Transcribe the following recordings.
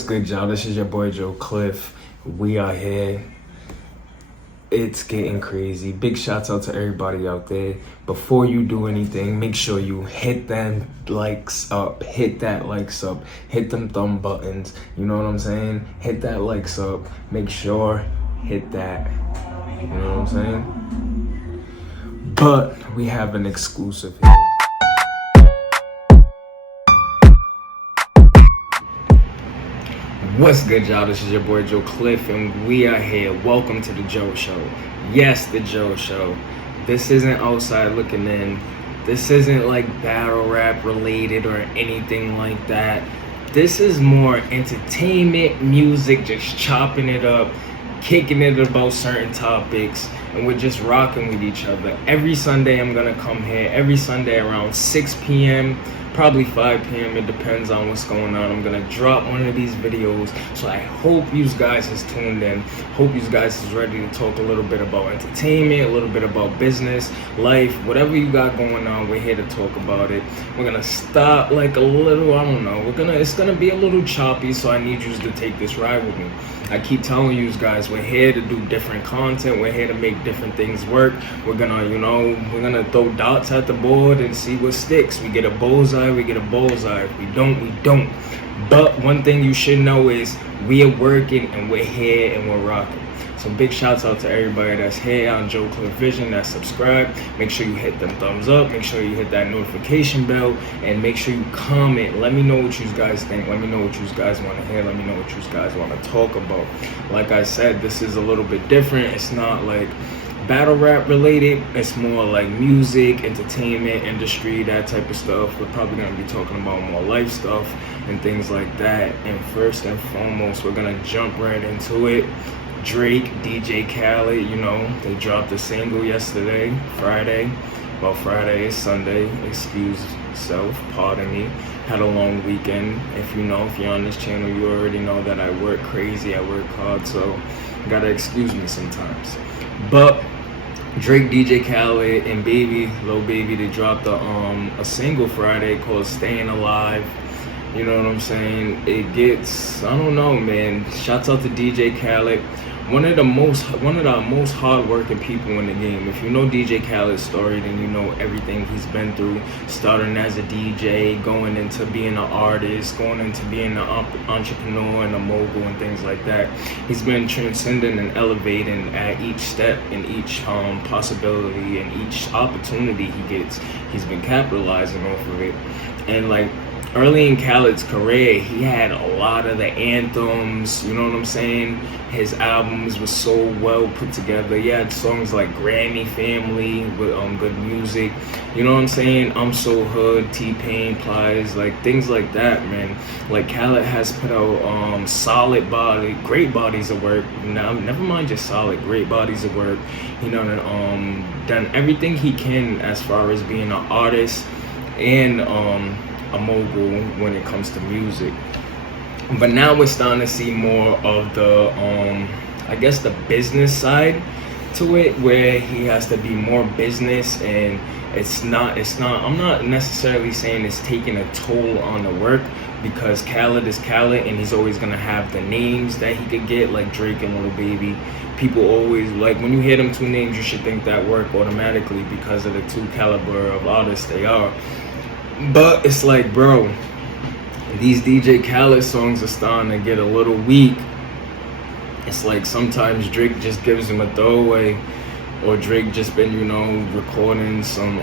What's good, y'all? This is your boy Joe Cliff. We are here. It's getting crazy. Big shouts out to everybody out there. Before you do anything, make sure you hit them likes up. Hit that likes up. Hit them thumb buttons. You know what I'm saying? Hit that likes up. Make sure hit that. You know what I'm saying? But we have an exclusive here. What's good, y'all? This is your boy Joe Cliff, and we are here. Welcome to the Joe Show. Yes, the Joe Show. This isn't outside looking in. This isn't like battle rap related or anything like that. This is more entertainment, music, just chopping it up, kicking it about certain topics, and we're just rocking with each other. Every Sunday I'm gonna come here, every Sunday around 6 p.m., probably 5 p.m. It depends on what's going on. I'm gonna drop one of these videos, so I hope you guys is tuned in. Hope you guys is ready to talk a little bit about entertainment, a little bit about business, life, whatever you got going on. We're here to talk about it. We're gonna start like a little, I don't know. It's gonna be a little choppy, so I need you to take this ride with me. I keep telling you guys, we're here to do different content. We're here to make different things work. We're gonna throw dots at the board and see what sticks. We get a bullseye, we get a bullseye. If we don't, we don't. But one thing you should know is we are working and we're here and we're rocking. So big shouts out to everybody that's here on Joe Cliff Vision, that's subscribed. Make sure you hit them thumbs up. Make sure you hit that notification bell, and make sure you comment. Let me know what you guys think. Let me know what you guys want to hear. Let me know what you guys want to talk about. Like I said, this is a little bit different. It's not like battle rap related. It's more like music, entertainment, industry, that type of stuff. We're probably going to be talking about more life stuff and things like that. And first and foremost, we're going to jump right into it. Drake, DJ Khaled, they dropped a single yesterday, Friday. Well, Friday is Sunday, excuse self, pardon me. Had a long weekend. If you're on this channel, you already know that I work crazy, I work hard, so you gotta excuse me sometimes. But Drake, DJ Khaled, and Lil Baby, they dropped a single Friday called Staying Alive. You know what I'm saying? It gets, I don't know, man. Shouts out to DJ Khaled. One of the most hardworking people in the game. If you know DJ Khaled's story, then you know everything he's been through, starting as a DJ, going into being an artist, going into being an entrepreneur and a mogul and things like that. He's been transcending and elevating at each step and each possibility and each opportunity he gets. He's been capitalizing off of it. And like, early in Khaled's career, he had a lot of the anthems, you know what I'm saying? His albums were so well put together. He had songs like Grammy Family with good music, you know what I'm saying? I'm So Hood, T-Pain, Plies, like things like that, man. Like Khaled has put out great bodies of work. Now, never mind just solid, great bodies of work. Done everything he can as far as being an artist and a mogul when it comes to music. But now we're starting to see more of the I guess the business side to it, where he has to be more business, and it's not I'm not necessarily saying it's taking a toll on the work, because Khaled is Khaled and he's always gonna have the names that he could get, like Drake and Lil Baby. People always, like, when you hear them two names, you should think that work automatically because of the two caliber of artists they are. But it's like, bro, these DJ Khaled songs are starting to get a little weak. It's like sometimes Drake just gives him a throwaway, or Drake just been, recording some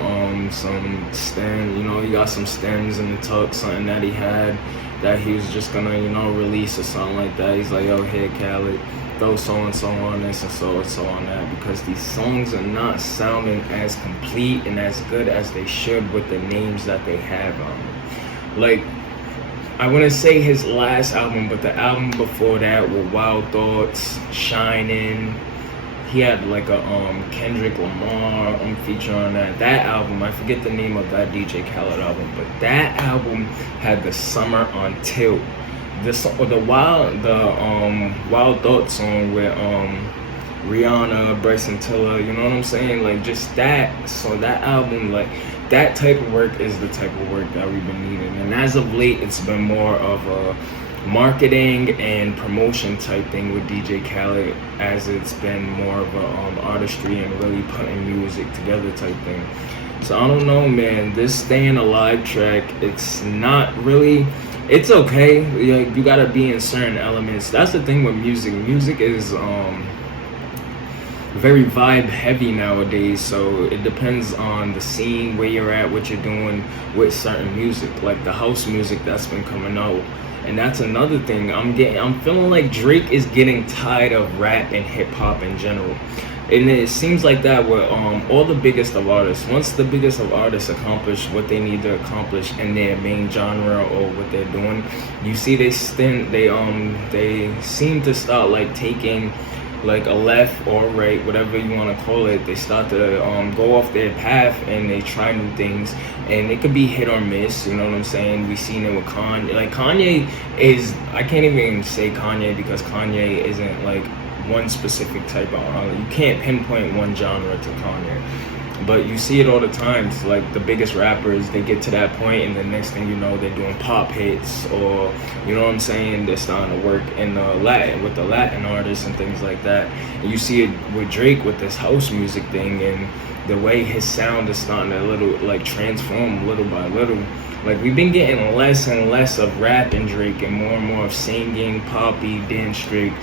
stems. He got some stems in the tuck, something that he had that he was just gonna, release or something like that. He's like, yo, here, Khaled, throw so on this and so on that, because these songs are not sounding as complete and as good as they should with the names that they have on it. Like, I wouldn't say his last album, but the album before that with Wild Thoughts, Shining. He had like a Kendrick Lamar feature on that. That album, I forget the name of that DJ Khaled album, but that album had the Summer on Tilt. The Wild Thoughts song with Rihanna, Bryson Tiller, you know what I'm saying? Like, just that. So that album, like, that type of work is the type of work that we've been needing. And as of late, it's been more of a marketing and promotion type thing with DJ Khaled, as it's been more of a artistry and really putting music together type thing. So I don't know, man. This Staying Alive track, it's not really, it's okay. You gotta be in certain elements. That's the thing with music. Music is very vibe heavy nowadays, so it depends on the scene, where you're at, what you're doing with certain music, like the house music that's been coming out. And that's another thing. I'm feeling like Drake is getting tired of rap and hip hop in general. And it seems like that with all the biggest of artists. Once the biggest of artists accomplish what they need to accomplish in their main genre or what they're doing, you see they seem to start like taking like a left or right, whatever you want to call it. They start to go off their path and they try new things, and it could be hit or miss, you know what I'm saying? We've seen it with Kanye. Like Kanye is, I can't even say Kanye because Kanye isn't like one specific type of, you can't pinpoint one genre to Kanye. But you see it all the time. It's like the biggest rappers, they get to that point and the next thing you know, they're doing pop hits, or you know what I'm saying, they're starting to work in the Latin with the Latin artists and things like that. And you see it with Drake with this house music thing, and the way his sound is starting to like transform little by little. Like we've been getting less and less of rap and Drake and more of singing, poppy, dance Drake,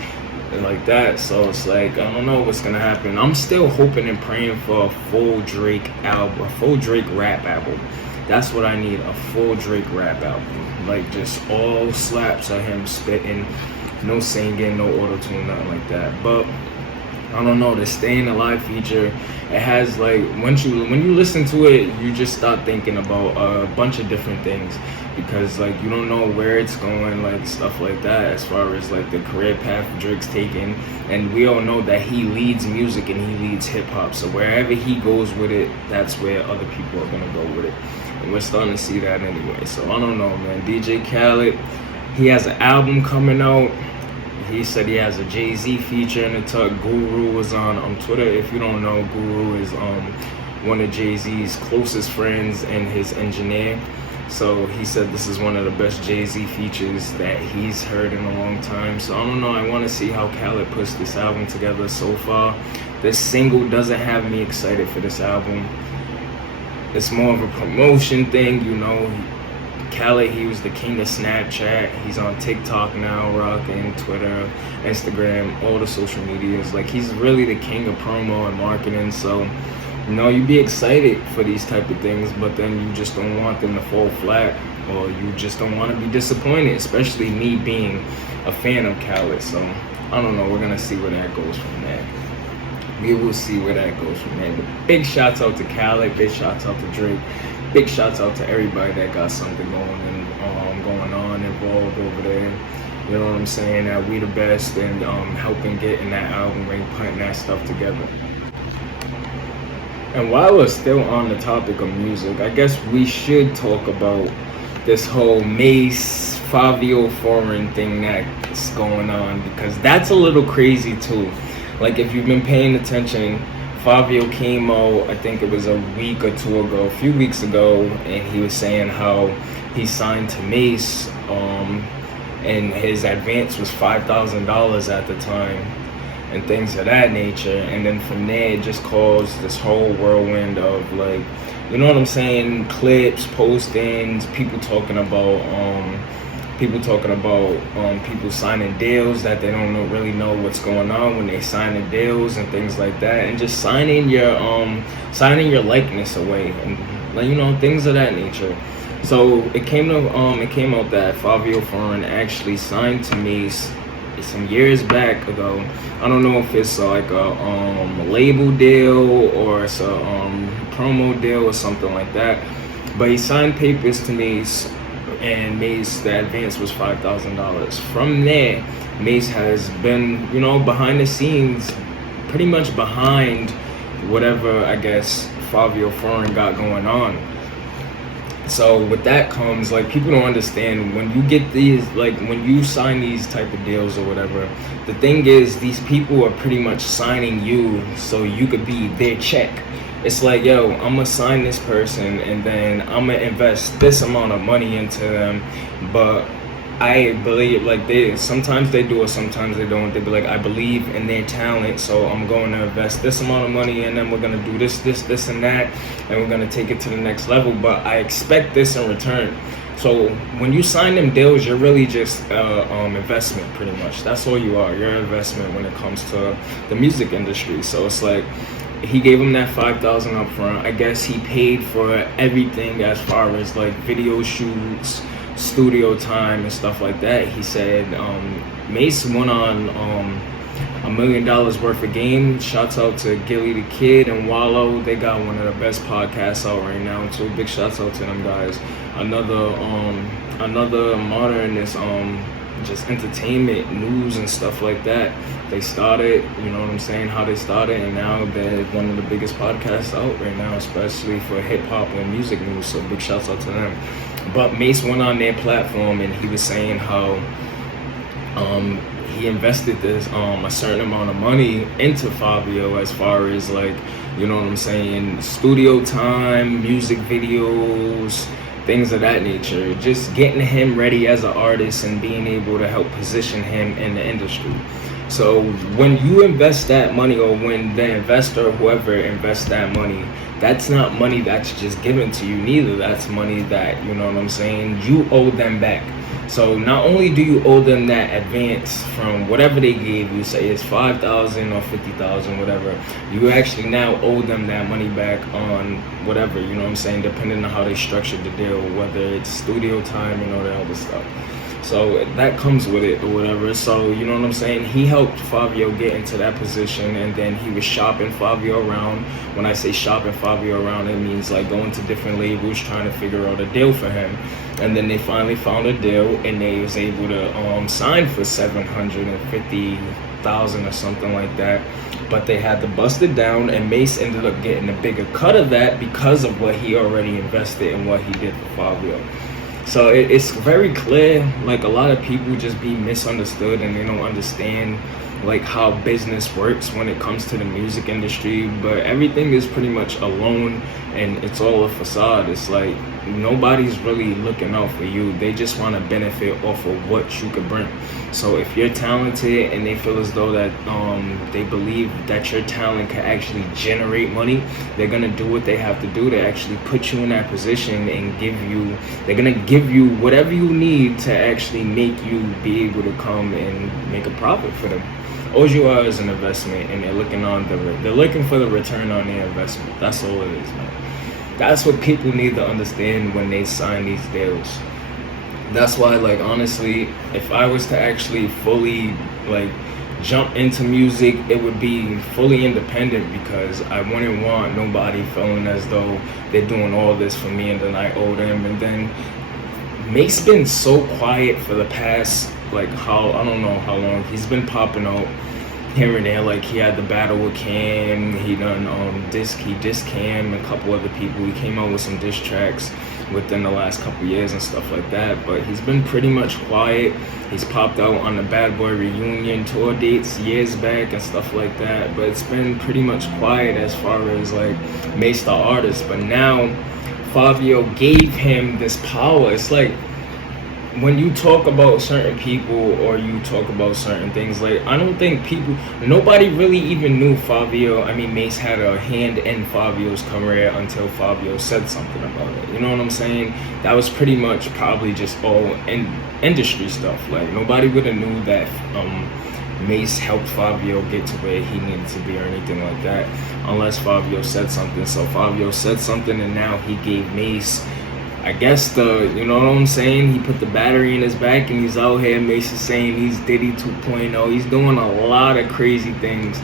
like that. So it's like, I don't know what's gonna happen. I'm still hoping and praying for a full Drake album, a full Drake rap album. That's what I need, a full Drake rap album. Like just all slaps of him spitting, no singing, no auto-tune, nothing like that. But I don't know, the Staying Alive feature, it has like, when you listen to it, you just start thinking about a bunch of different things, because like you don't know where it's going, like stuff like that, as far as like the career path Drake's taking. And we all know that he leads music and he leads hip-hop, so wherever he goes with it, that's where other people are gonna go with it, and we're starting to see that anyway. So I don't know, man. DJ Khaled, he has an album coming out. He said he has a Jay-Z feature in the tuck. Guru was on Twitter. If you don't know, Guru is one of Jay-Z's closest friends and his engineer. So he said this is one of the best Jay-Z features that he's heard in a long time. So I don't know, I want to see how Khaled puts this album together. So far, this single doesn't have me excited for this album. It's more of a promotion thing, you know. Khaled, he was the king of Snapchat. He's on TikTok now, rocking Twitter, Instagram, all the social medias. Like, he's really the king of promo and marketing. So, you know, you be excited for these type of things, but then you just don't want them to fall flat, or you just don't want to be disappointed, especially me being a fan of Khaled. So, I don't know. We're going to see where that goes from there. We will see where that goes from there. But big shouts out to Khaled. Big shouts out to Drake. Big shouts out to everybody that got something going on involved over there. You know what I'm saying? That we the best, and helping getting that album ring, putting that stuff together. And while we're still on the topic of music, I guess we should talk about this whole Mase, Fivio foreign thing that's going on, because that's a little crazy too. Like, if you've been paying attention, Fivio came out, I think it was a week or two ago, a few weeks ago, and he was saying how he signed to Mase, and his advance was $5,000 at the time, and things of that nature. And then from there, it just caused this whole whirlwind of, like, you know what I'm saying, clips, postings, people talking about people signing deals that they don't really know what's going on when they sign the deals and things like that, and just signing your likeness away, and, like, you know, things of that nature. So it came out that Fivio Foreign actually signed to Mase some years back ago. I don't know if it's like a label deal or it's a promo deal or something like that, but he signed papers to Mase, and Mase, the advance was $5,000. From there, Mase has been, you know, behind the scenes, pretty much behind whatever, I guess, Fivio Foreign got going on. So with that comes, like, people don't understand, when you get these, like, when you sign these type of deals or whatever, the thing is, these people are pretty much signing you so you could be their check. It's like, yo, I'm gonna sign this person and then I'm gonna invest this amount of money into them, but I believe, like, sometimes they do it, sometimes they don't. They be like, I believe in their talent, so I'm going to invest this amount of money, and then we're gonna do this and that, and we're gonna take it to the next level. But I expect this in return. So when you sign them deals, you're really just investment, pretty much. That's all you are. You're an investment when it comes to the music industry. So it's like, he gave him that $5,000 up front. I guess he paid for everything as far as like video shoots, studio time, and stuff like that. He said Mase went on $1 million worth of game. Shouts out to Gilly the Kid and Wallow. They got one of the best podcasts out right now too. Big shouts out to them guys. Another modern is just entertainment, news and stuff like that. They started, you know what I'm saying, how they started, and now they're one of the biggest podcasts out right now, especially for hip hop and music news. So big shouts out to them. But Mase went on their platform and he was saying how he invested this a certain amount of money into Fivio, as far as like, you know what I'm saying, studio time, music videos, things of that nature, just getting him ready as an artist and being able to help position him in the industry. So when you invest that money, or when the investor, whoever invests that money, that's not money that's just given to you neither. That's money that, you know what I'm saying, you owe them back. So not only do you owe them that advance from whatever they gave you, say it's $5,000 or $50,000, whatever, you actually now owe them that money back on whatever, you know what I'm saying, depending on how they structured the deal, whether it's studio time and all that other stuff. So that comes with it or whatever. So, you know what I'm saying? He helped Fivio get into that position, and then he was shopping Fivio around. When I say shopping Fivio around, it means like going to different labels, trying to figure out a deal for him. And then they finally found a deal, and they was able to sign for $750,000 or something like that. But they had to bust it down, and Mase ended up getting a bigger cut of that because of what he already invested and what he did for Fivio. So it's very clear, like, a lot of people just be misunderstood and they don't understand like how business works when it comes to the music industry. But everything is pretty much a loan, and it's all a facade. It's like nobody's really looking out for you. They just want to benefit off of what you could bring. So if you're talented and they feel as though that they believe that your talent can actually generate money, they're gonna do what they have to do to actually put you in that position and they're gonna give you whatever you need to actually make you be able to come and make a profit for them. All you are is an investment, and they're looking for the return on their investment. That's all it is, man. That's what people need to understand when they sign these deals. That's why, like, honestly, if I was to actually fully like jump into music, it would be fully independent, because I wouldn't want nobody feeling as though they're doing all this for me and then I owe them. And then Make's been so quiet for the past, like, I don't know how long. He's been popping out here and there. Like, he had the battle with Cam, he done he dissed Cam and a couple other people. He came out with some diss tracks within the last couple years and stuff like that, but he's been pretty much quiet. He's popped out on the Bad Boy reunion tour dates years back and stuff like that, but it's been pretty much quiet as far as like Mase the artist. But now Fivio gave him this power. It's like, when you talk about certain people or you talk about certain things, like, I don't think nobody really even knew Mase had a hand in Fivio's career until Fivio said something about it. You know what I'm saying? That was pretty much probably just all industry stuff. Like, nobody would have knew that Mase helped Fivio get to where he needed to be or anything like that, unless Fivio said something. So Fivio said something, and now he gave Mase, I guess, you know what I'm saying? He put the battery in his back and he's out here. Mase is saying he's Diddy 2.0. He's doing a lot of crazy things.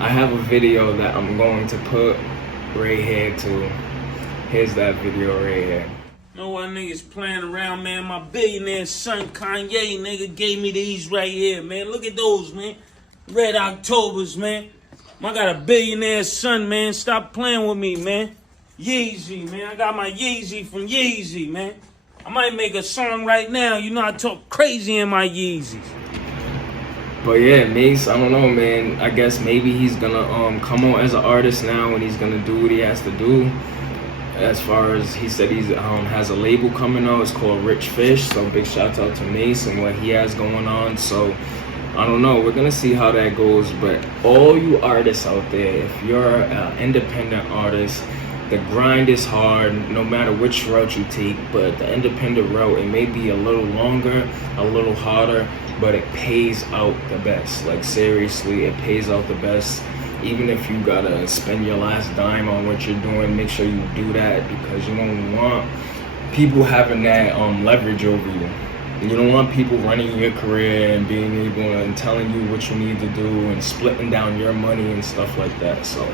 I have a video that I'm going to put right here too. Here's that video right here. Know what niggas playing around, man? My billionaire son Kanye, nigga, gave me these right here, man. Look at those, man. Red Octobers, man. I got a billionaire son, man. Stop playing with me, man. Yeezy, man. I got my Yeezy from Yeezy, man. I might make a song right now. You know I talk crazy in my Yeezys. But yeah, Mase, I don't know, man. I guess maybe he's gonna come on as an artist now, and he's gonna do what he has to do. as far as he said, he's has a label coming out. It's called Rich Fish. So big shout out to Mase and what he has going on. So I don't know. We're gonna see how that goes. But all you artists out there, if you're an independent artist, the grind is hard no matter which route you take. But the independent route, it may be a little longer, a little harder, but it pays out the best. Like seriously, it pays out the best. Even if you gotta spend your last dime on what you're doing, make sure you do that, because you don't want people having that leverage over you. You don't want people running your career and being able and telling you what you need to do and splitting down your money and stuff like that. So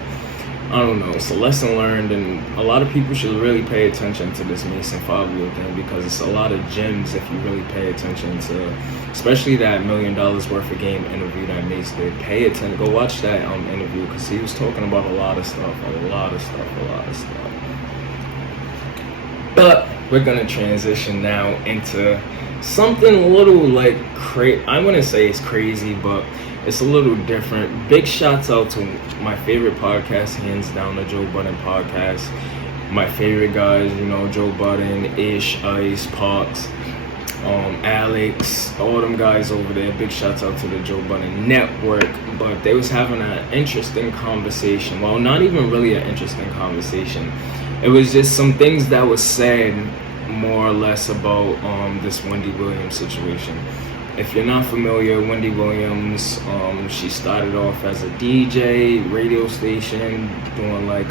I don't know, it's a lesson learned, and a lot of people should really pay attention to this Mase and Fivio thing, because it's a lot of gems if you really pay attention to, especially that $1 million worth of game interview that Mase did. Pay attention, go watch that interview, because he was talking about a lot of stuff. But we're gonna transition now into something a little like I'm gonna say it's crazy, but it's a little different. Big shouts out to my favorite podcast, hands down, the Joe Budden podcast. My favorite guys, you know, Joe Budden, Ish, Ice, Parks, Alex, all them guys over there. Big shouts out to the Joe Budden Network. But they was having an interesting conversation. Well, not even really an interesting conversation. It was just some things that was said more or less about this Wendy Williams situation. If you're not familiar, Wendy Williams, she started off as a DJ, radio station, doing like,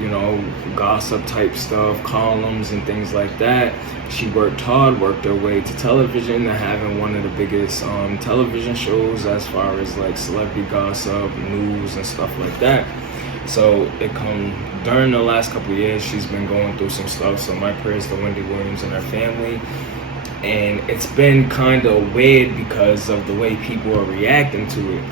you know, gossip type stuff, columns and things like that. She worked hard, worked her way to television, to having one of the biggest television shows as far as like celebrity gossip, news and stuff like that. So during the last couple of years, she's been going through some stuff. So my prayers to Wendy Williams and her family. And it's been kind of weird because of the way people are reacting to it.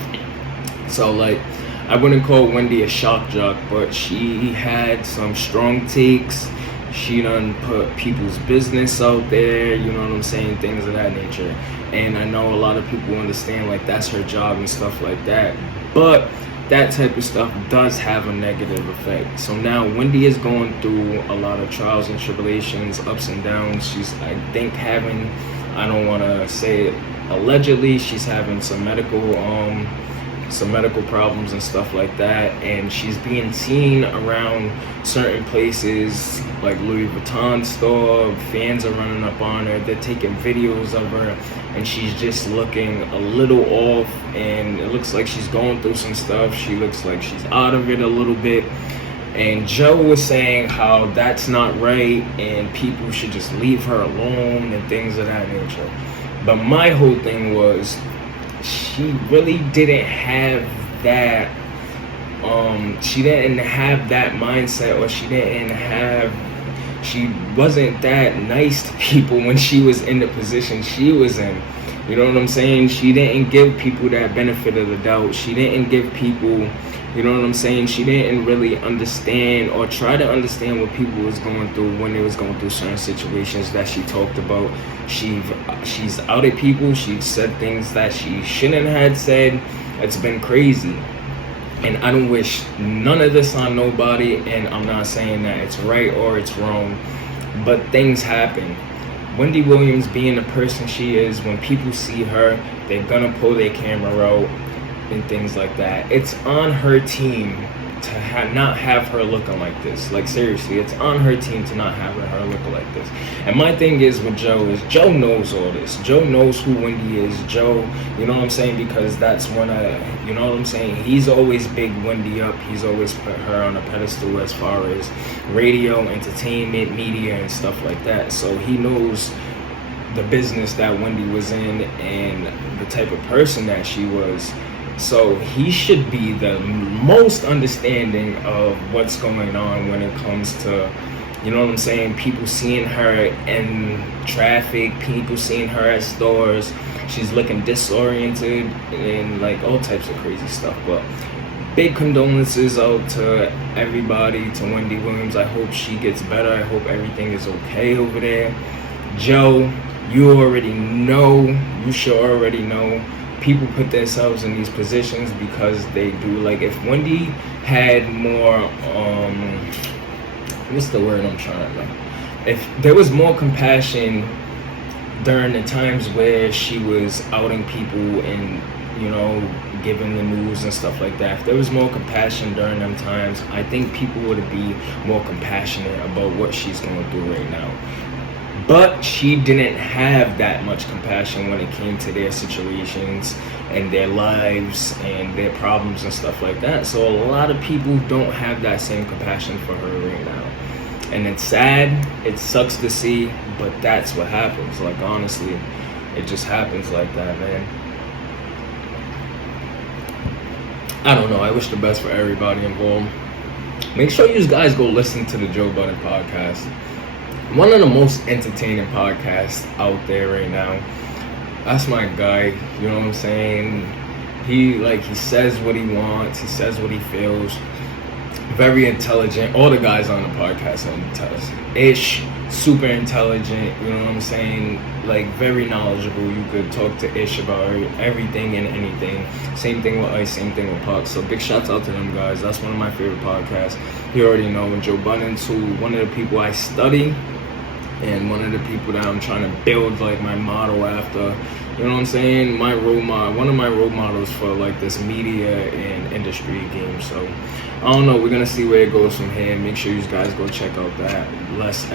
So like, I wouldn't call Wendy a shock jock, but she had some strong takes. She done put people's business out there, you know what I'm saying, things of that nature. And I know a lot of people understand like that's her job and stuff like that. But that type of stuff does have a negative effect. So now Wendy is going through a lot of trials and tribulations, ups and downs. She's, I think, having, I don't want to say it, allegedly, she's having some medical problems and stuff like that. And she's being seen around certain places like Louis Vuitton store. Fans are running up on her. They're taking videos of her. And she's just looking a little off, and it looks like she's going through some stuff. She looks like she's out of it a little bit. And Joe was saying how that's not right, and people should just leave her alone and things of that nature. But my whole thing was, she really didn't have that, she didn't have that mindset, or she wasn't that nice to people when she was in the position she was in. You know what I'm saying? She didn't give people that benefit of the doubt. She didn't give people, you know what I'm saying? She didn't really understand or try to understand what people was going through when they was going through certain situations that she talked about. She's outed people. She said things that she shouldn't have said. It's been crazy. And I don't wish none of this on nobody, and I'm not saying that it's right or it's wrong, but things happen. Wendy Williams, being the person she is, when people see her, they're gonna pull their camera out and things like that. It's on her team to not have her looking like this. Like seriously, it's on her team to not have her looking like this. And my thing is with Joe is, Joe knows all this. Joe knows who Wendy is. Joe, you know what I'm saying? Because that's when you know what I'm saying? He's always big Wendy up. He's always put her on a pedestal as far as radio, entertainment, media, and stuff like that. So he knows the business that Wendy was in and the type of person that she was. So he should be the most understanding of what's going on when it comes to, you know what I'm saying, people seeing her in traffic, people seeing her at stores. She's looking disoriented and like all types of crazy stuff. But big condolences out to everybody, to Wendy Williams. I hope she gets better. I hope everything is okay over there. Joe, you already know, you should already know, people put themselves in these positions because they do. Like if Wendy had more what's the word I'm trying to, if there was more compassion during the times where she was outing people and, you know, giving the news and stuff like that, if there was more compassion during them times, I think people would be more compassionate about what she's going through right now. But she didn't have that much compassion when it came to their situations and their lives and their problems and stuff like that. So a lot of people don't have that same compassion for her right now. And it's sad, it sucks to see, but that's what happens. Like, honestly, it just happens like that, man. I don't know, I wish the best for everybody involved. Make sure you guys go listen to the Joe Budden podcast. One of the most entertaining podcasts out there right now. That's my guy, you know what I'm saying? He says what he wants, he says what he feels. Very intelligent. All the guys on the podcast are intelligent. Ish, super intelligent, you know what I'm saying? Like, very knowledgeable. You could talk to Ish about everything and anything. Same thing with Ice, same thing with Puck. So big shouts out to them guys. That's one of my favorite podcasts. You already know. And Joe Budden, too, one of the people I study and one of the people that I'm trying to build like my model after. You know what I'm saying? My role model, one of my role models for like this media and industry game. So I don't know. We're gonna see where it goes from here. Make sure you guys go check out that last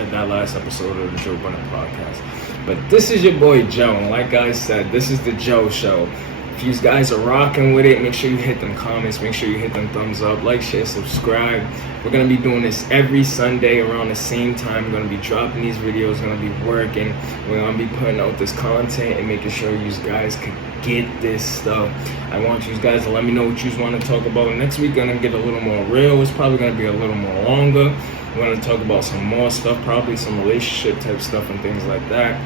episode of the Joe Budden podcast. But this is your boy Joe, and like I said, this is the Joe Show. If you guys are rocking with it, make sure you hit them comments, make sure you hit them thumbs up, like, share, subscribe. We're going to be doing this every Sunday around the same time. We're going to be dropping these videos, going to be working. We're going to be putting out this content and making sure you guys can get this stuff. I want you guys to let me know what you want to talk about. Next week, going to get a little more real. It's probably going to be a little more longer. We're going to talk about some more stuff, probably some relationship type stuff and things like that.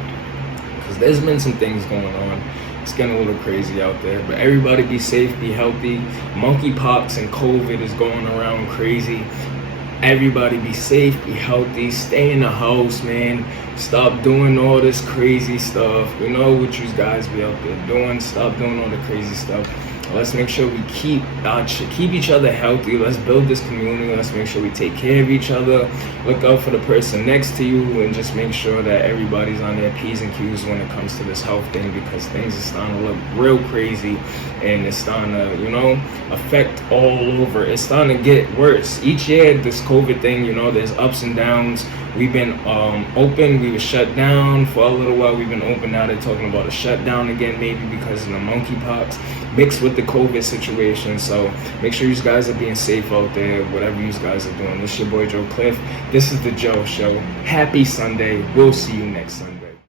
Because there's been some things going on. It's getting a little crazy out there, but everybody be safe, be healthy. Monkeypox and COVID is going around crazy. Everybody be safe, be healthy, stay in the house, man. Stop doing all this crazy stuff. We know what you guys be out there doing. Stop doing all the crazy stuff. Let's make sure we keep each other healthy. Let's build this community. Let's make sure we take care of each other. Look out for the person next to you, and just make sure that everybody's on their P's and Q's when it comes to this health thing, because things are starting to look real crazy, and it's starting to, you know, affect all over. It's starting to get worse. Each year, this COVID thing, you know, there's ups and downs. We've been open. We were shut down for a little while. We've been open. Now they're talking about a shutdown again, maybe because of the monkeypox mixed with the COVID situation. So make sure you guys are being safe out there, whatever you guys are doing. This is your boy Joe Cliff. This is the Joe Show. Happy Sunday. We'll see you next Sunday.